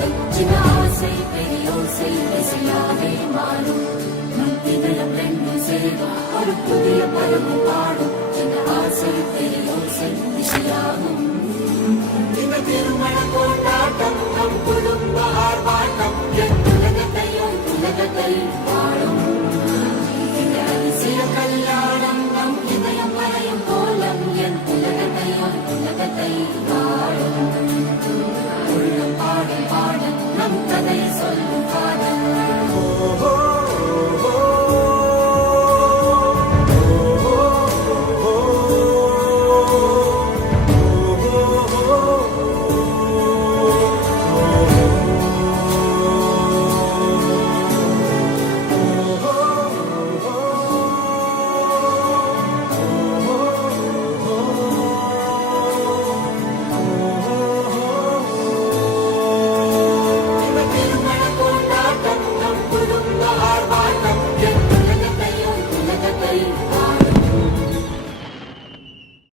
காதல் சின்ன ஆசை பெரியோசை இசையாவே மாறும் நம் இதயம் ரெண்டும் சேரும் ஒரு புதிய பருவம் பாடும் சின்ன ஆசை பெரியோசை இசையாகும் இந்த திருமண கொண்டாட்டம் நம் குடும்ப ஆர்ப்பாட்டம் என் உலகத்தை வாழும் இந்த அதிசய கல்யாணம் நம் இதயம் வரையும் கோலம் என் உலகத்தை வாழும் உள்ளம் பாடும் பாடும் நம் கதை சொல்லும் காதல்